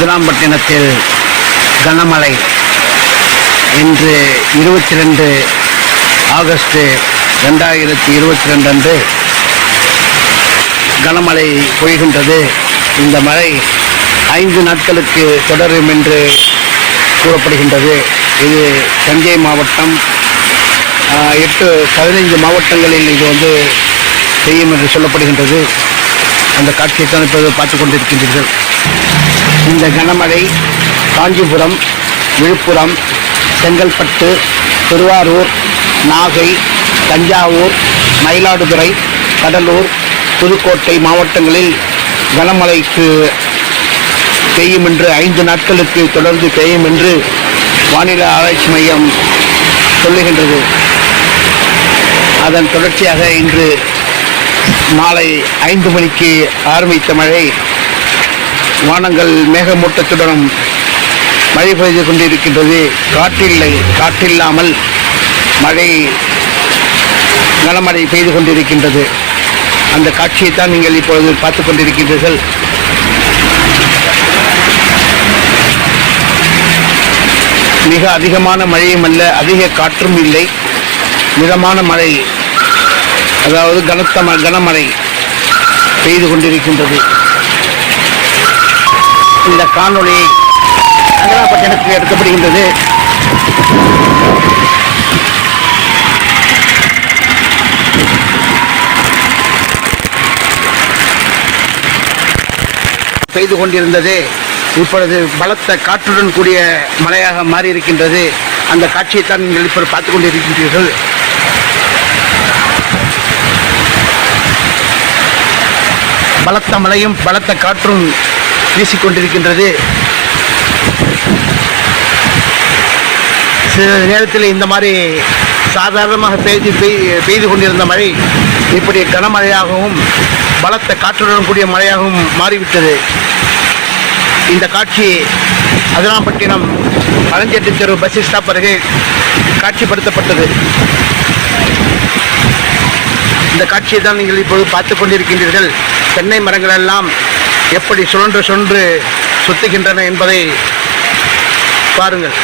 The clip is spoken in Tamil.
முதலாம்பட்டினத்தில் கனமழை இன்று இருபத்தி ரெண்டு ஆகஸ்ட் ரெண்டாயிரத்தி இருபத்தி ரெண்டு அன்று கனமழை பொய்கின்றது. இந்த மழை ஐந்து நாட்களுக்கு தொடரும் என்று கூறப்படுகின்றது. இது தஞ்சை மாவட்டம் எட்டு பதினைந்து மாவட்டங்களில் இது வந்து செய்யும் என்று சொல்லப்படுகின்றது. அந்த காட்சியை தான் இப்போது பார்த்து கொண்டிருக்கின்றீர்கள். இந்த கனமழை காஞ்சிபுரம் விழுப்புரம் செங்கல்பட்டு திருவாரூர் நாகை தஞ்சாவூர் மயிலாடுதுறை கடலூர் புதுக்கோட்டை மாவட்டங்களில் கனமழைக்கு பெய்யும் என்று ஐந்து நாட்களுக்கு தொடர்ந்து பெய்யும் என்று வானிலை ஆராய்ச்சி மையம் சொல்லுகின்றது. அதன் தொடர்ச்சியாக இன்று மாலை ஐந்து மணிக்கு ஆரம்பித்த மழை வானங்கள் மேகமூட்டத்துடனும் மழை பெய்து கொண்டிருக்கின்றது. காற்றில்லை காற்றில்லாமல் மழை கனமழை பெய்து கொண்டிருக்கின்றது. அந்த காட்சியை தான் நீங்கள் இப்பொழுது பார்த்து கொண்டிருக்கின்றீர்கள். மிக அதிகமான மழையும் அல்ல அதிக காற்றும் இல்லை. மிதமான மழை அதாவது கனத்த கனமழை பெய்து கொண்டிருக்கின்றது. இந்த காணொளி அகலாப்பட்டினத்தில் எடுக்கப்படுகின்றது. பெய்து கொண்டிருந்தது. இப்பொழுது பலத்த காற்றுடன் கூடிய மழையாக மாறியிருக்கின்றது. அந்த காட்சியைத்தான் நீங்கள் இப்பொழுது பார்த்து கொண்டிருக்கின்றீர்கள். பலத்த மழையும் பலத்த காற்றும் வீசிக்கொண்டிருக்கின்றது சிறிது நேரத்தில் இந்த மாதிரி சாதாரணமாக பெய்து பெய்- பெய்து கொண்டிருந்த மழை இப்படி கனமழையாகவும் பலத்த காற்றுடன் கூடிய மழையாகவும் மாறிவிட்டது. இந்த காட்சி அதிராம்பட்டினம் பழஞ்செட்டி தெரு பஸ் ஸ்டாப் அருகே காட்சிப்படுத்தப்பட்டது. இந்த காட்சியை தான் நீங்கள் இப்போது பார்த்து கொண்டிருக்கின்றீர்கள். தென்னை மரங்கள் எல்லாம் எப்படி சுழன்று சுழன்று சுத்துகின்றன என்பதை பாருங்கள்.